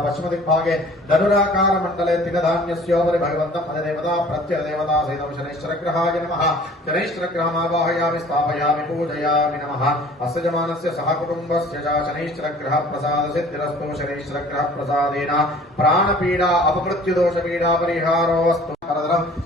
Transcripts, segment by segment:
पश्चिम दिग्भागे धनुराकार मंडले तिलधान्यस्योपरि भगवन्तं अधिदेवता प्रत्यदेवता सहितं शनैश्चरग्रहाय नमः। शनैश्चरग्रहमावाहयामि स्थापयामि पूजयामि नमः। अस्य जमानस्य सह कुटुम्बस्य च शनैश्चरग्रह प्रसाद सिद्धिरस्तु। शनैश्चरग्रह प्रसादेन प्राणपीडा अपमृत्युदोषपीडा परिहारोऽस्तु।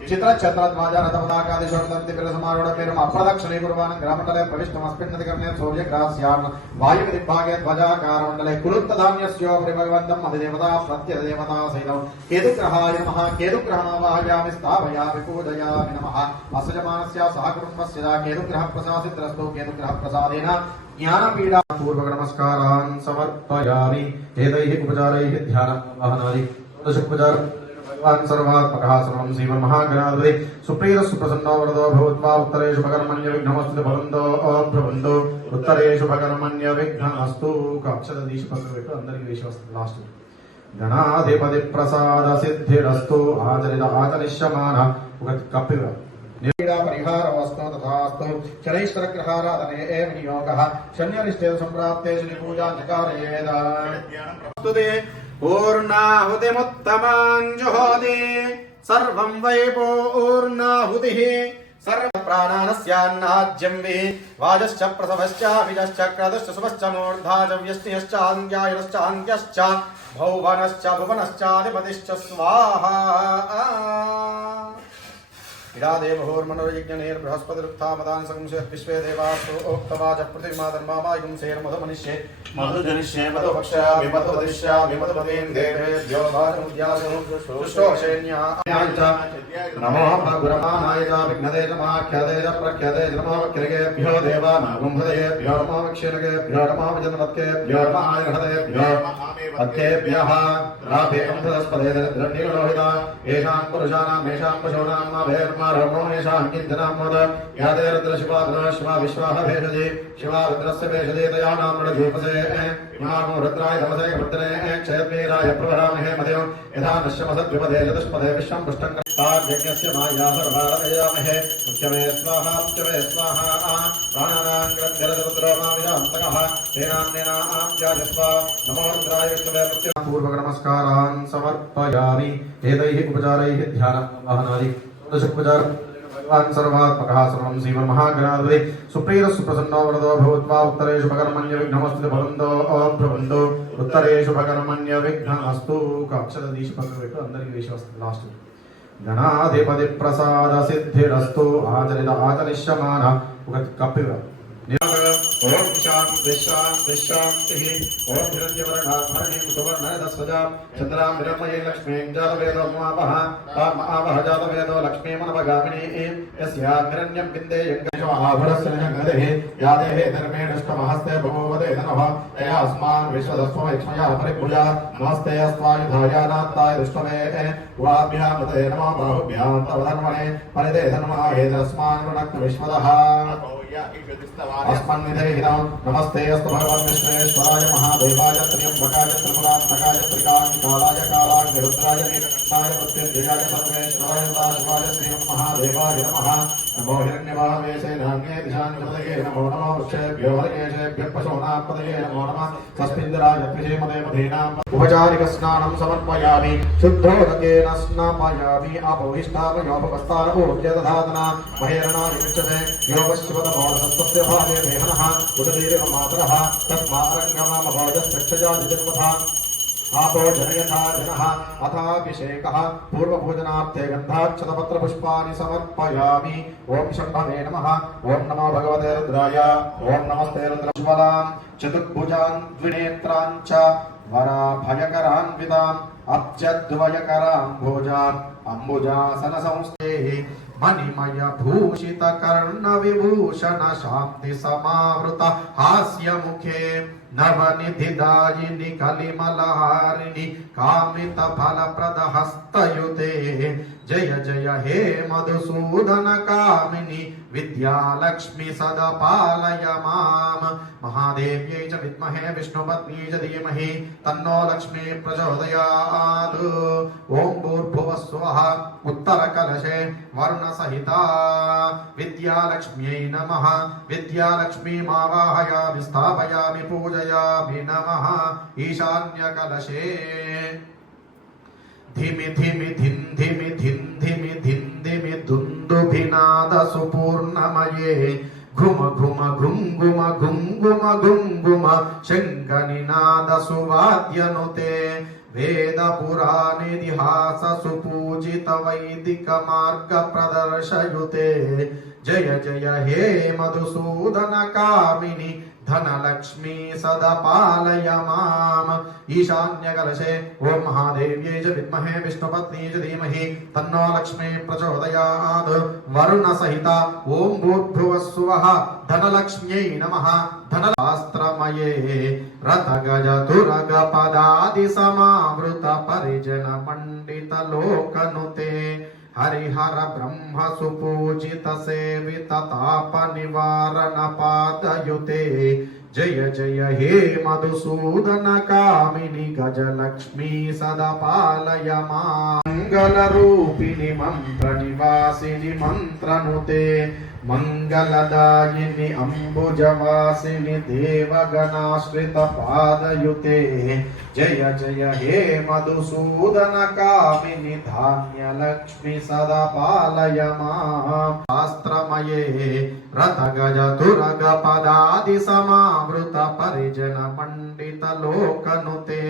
चित्र छत्रध्वज रथपताकादिशोर्दन्तिसमारूढ अप्रदक्षिणे कुर्वान् ग्रामण्डले प्रविष्टमस्मिन्नधिकरणे सूर्यग्रहस्यां वायुदिग्भागे ध्वजाकारमण्डले कुरुत्तधान्यस्योपरि भगवन्तम् अधिदेवता प्रत्यदेवता सहितं केतुग्रहाय नमः। केतुग्रहमावाहयामि स्थापयामि पूजयामि नमः। अस्य जमानस्य सह कुटुम्बस्य केतुग्रह प्रसादित्रस्तु। केतुग्रह प्रसादेन ज्ञानपीडा पूर्वक नमस्कारान् समर्पयामि। एतैः उपचारैः ध्यानवाहनादि दशोपचार सर्वात्मकः सर्वं श्रीमन्महागणाधिपति सुप्रीत सुप्रसन्नो वरदो भूत्वा उत्तरेषु भगर्मण्य विघ्नमस्तु भवन्तो भवन्तु उत्तरेषु भगर्मण्य विघ्नमस्तु अक्षरदीश पत्रवेट अंदरिकी विश्वस्त लास्ट गणाधिपति प्रसाद सिद्धिरस्तु आचरित आचरिष्यमान कपिल पीड़ा परिहारवस्तु तथास्तु। शनैश्चरग्रहाराधने एव नियोगः शन्यरिष्टे सम्प्राप्ते श्रीपूजा नकारयेद प्रस्तुते पूर्णाहुतिमुत्तमां जुहोति सर्वं वै पूर्णाहुतिः सर्व प्राणानस्यान्नाज्यं वि वाजश्च प्रसवश्च विजश्च क्रतश्च शुभश्च मूर्धाजव्यष्टिश्च आन्द्यायश्च आन्द्यश्च भौवनश्च भुवनश्चाधिपतिश्च स्वाहा। इडादेवहोर्मनोयज्ञनेर बृहस्पतिरुत्थामदान संशय विश्वे देवास्तु उक्तवाच पृथिवीमा धर्मामायुं सेर्मधुमनिष्ये मधुजनिष्ये मधुभक्ष्यामि मधुवदिष्यामि मधुपतीं देवेभ्यो वाचमुद्यासो शुश्रूषेण्याय नमो गुरमानाय च विघ्नदे च माख्यदे च प्रख्यदे च नमो वक्रेभ्यो देवानागुंभदेभ्यो नमो वक्षेभ्यो नमो विजनवत्केभ्यो नमो आयुर्हदेभ्यो अत्येभ्यः राभे अंधस्पदे दृढनिगलोहिता येषां पुरुषाणां येषां पशूनां माभेर्मारोमेषां किञ्चनामोद यादे रुद्रशिवाद्र शिवा विश्वाः भेषजे शिवा रुद्रस्य भेषजे तयानां मृडधूपसे इमामो रुद्राय तमसे रुद्रे क्षयवीराय प्रवरामहे मदेव यथा नश्यमसद्विपदे चतुष्पदे विश्वं पुष्टं यज्ञस्य माया सर्वारयामहे मुच्यवे स्वाहा प्राणानां ग्रन्थिररुद्रोमाविजान्तकः तेनाम्नेनां जायस्वा नमो रुद्राय विष्णवे पूर्वक नमस्कारान् समर्पयामि। एतैः उपचारैः ध्यानवाहनादि दशोपचार सर्वात्मकः सर्वं श्रीमन्महागणाधिपति सुप्रीत सुप्रसन्नो वरदो भूत्वा उत्तरेषु भगर्मण्य विघ्नमस्तु भवन्तो भवन्तु उत्तरेषु भगर्मण्य विघ्नमस्तु अक्षरदीश पत्रवेट अंदरिकी विश्वस्त लास्ट गणाधिपति प्रसाद सिद्धिरस्तु आचरित आचरिष्यमान कपिल ओम शांति शांति शांति ओम हिरण्यवर्णाभरणीं सुवर्णरजस्वजां चन्द्रां हिरण्मयीं लक्ष्मीं जातवेदो मावः तामावः जातवेदो लक्ष्मीमनवगामिनीं यस्यां हिरण्यं विन्देयङ्गशमाभरस्यजङ्गदेः या देहे धर्मेणष्टमहस्ते बभूवदे धनः तया अस्मान् विश्वदस्त्वमैक्ष्मया परिभुजा नमस्ते अस्त्वायुधायानात्ताय दुष्टमे वाभ्यां ते नमो बाहुभ्यां तव धर्मणे परिदे धर्मः हेतस्मान् वृणक्तु विश्वदः अस्मन्निधेहितं नमस्ते अस्तु भगवन् विश्वेश्वराय महादेवाय त्र्यम्बकाय त्रिपुरान्तकाय त्रिकालाय कालाग्निरुद्राय नीलकण्ठाय मृत्युञ्जयाय सर्वेश्वराय सदाशिवाय श्रीमन्महादेवाय नमः। नमो हिरण्यवाहवेशे नान्ये दिशान्वितये नमो नमो वृक्षेभ्यो हरिकेशेभ्यः पशूनां नमो नमः। तस्मिन्द्राय त्रिषेमदेवधीनाम् उपचारिकस्नानं समर्पयामि शुद्धोदकेन स्नापयामि अपोहिष्टावयोपस्तारपूर्जदधातना महेरणाय गच्छते योगशिवतमो सत्तस्य भागे देहनः उददीर्घमातरः तस्मारङ्गमभोजश्चक्षजादिजन्मथा आपो जनयथा जनः अथाभिषेकः पूर्वभोजनार्थे गन्धाक्षतपत्रपुष्पाणि समर्पयामि। ओम शम्भवे नमः। ओम नमो भगवते रुद्राय। ओम नमस्ते रुद्रज्वलां चतुर्भुजां द्विनेत्रां च वराभयकरान्विताम् अब्जद्वयकरां भोजाम् अम्बुजासनसंस्थेः मणिमय भूषित कर्ण विभूषण शांति समावृत हास्य मुखे नवनिधिदायिनि कलिमलहारिणि कामित फलप्रद हस्तयुते जय जय हे मधुसूदन कामिनि विद्यालक्ष्मी सदा पालय माम महादेव्यै च विद्महे विष्णुपत्न्यै च धीमहि तन्नो लक्ष्मी प्रचोदयात् ओम भूर्भुवः स्वः उत्तरकलशे वर्णसहिता विद्यालक्ष्म्यै नमः विद्यालक्ष्मीमावाहयामि स्थापयामि पूजयामि नमः ईशान्यकलशे धिमि धिमि धिं धिमि धिं धिमि धिं धिमि दुन्दुभिनाद सुपूर्णमये घुम घुम घुङ्गुम घुङ्गुम घुङ्गुम शङ्खनिनाद सुवाद्यनुते वेद पुराणेतिहास सुपूजित वैदिक मार्ग प्रदर्शयुते जय जय हे मधुसूदन कामिनि धनलक्ष्मी सदा पालय माम ईशान्यकलशे ओम महादेव्यै च विद्महे विष्णुपत्न्यै च धीमहि तन्नो लक्ष्मी प्रचोदयात् वरुणसहिता ओम भूर्भुवः स्वः धनलक्ष्म्यै नमः धनशास्त्रमये रथगजतुरगपदादि समावृत परिजन मंडित लोकनुते हरिहर ब्रह्म सुपूजित सेवित ताप निवारण पादयुते जय जय हे मधुसूदन कामिनि गजलक्ष्मी सदा पालय मंगल रूपिणि मंत्र निवासिनि मंत्रनुते मंगलदायिनि अंबुजवासिनि देवगणाश्रित पादयुते जय जय हे मधुसूदन कामिनि धान्य लक्ष्मी सदा पालय माम शास्त्रमये रथगजतुरगपदादि समावृत परिजन मंडित लोकनुते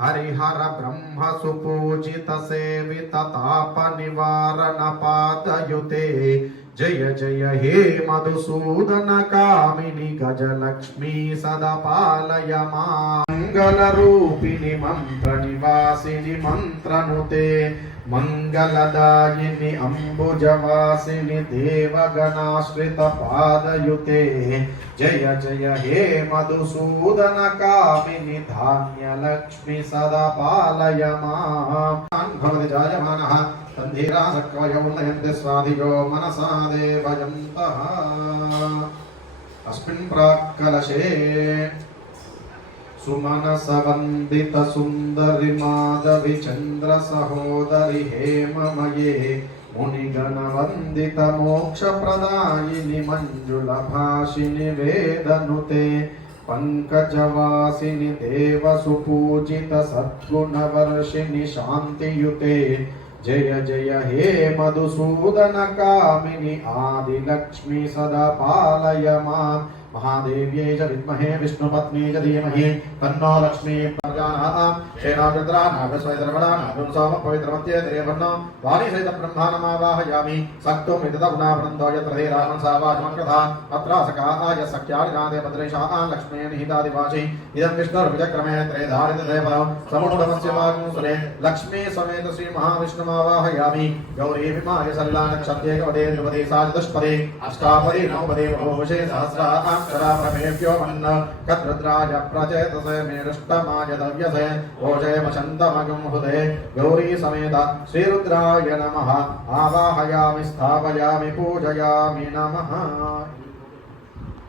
हरिहर ब्रह्म सुपूजित सेवित ताप निवारण पादयुते जय जय हे मधुसूदन कामिनि गजलक्ष्मी सदा पालय मंगल रूपिणि मंत्र निवासिनि मंत्रनुते मंगलदायिनि अंबुजवासिनि देवगणाश्रित पादयुते जय जय हे मधुसूदन कामिनि धान्य लक्ष्मी सदा पालय माम भवति जायमानः तन्धीरासक्वयमुन्नयन्ति स्वाधियो मनसा देवयन्तः अस्मिन् प्राक्कलशे सुमनसवन्दित सुन्दरि माधवि चन्द्र सहोदरि हेममये मुनिगणवन्दित मोक्षप्रदायिनि मञ्जुलभाषिनि वेदनुते पंकजवासिनि देवसुपूजित सद्गुणवर्षिणि शान्तियुते जय जय हे मधुसूदन कामिनि आदिलक्ष्मी सदा पालय माम महादेव्यै च विद्महे विष्णुपत्न्यै च धीमहि तन्नो लक्ष्मी प्रजानाम् क्षेनाग्रद्रानागस्वैतरवडानागं सोमपवित्रमत्ये त्रिवर्णो वाणीसहितं ब्रह्माणमावाहयामि सक्तुमिदतगुणावृन्दो यत्र धीरामन् सावाचमङ्कृता अत्रासकाय सख्यादिनादे भद्रेशाः लक्ष्मी निहितादिवाचि इदं विष्णुर्विजक्रमे त्रेधारितदेवः समुढमस्य वागुंसुरे लक्ष्मी समेत श्री महाविष्णुमावाहयामि गौरी विमाय सल्लानक्षत्ये कवदे द्रुपदे साचतुष्पदे अष्टापदे नवपदे बहुवशे सहस्राः क्षराप्रमेभ्यो मन्न कद्रुद्राय प्रचेतसे मेरुष्टमाय दव्यसे ओजयमचन्दमगं हुदे गौरी समेत श्रीरुद्राय नमः आवाहयामि स्थापयामि पूजयामि नमः।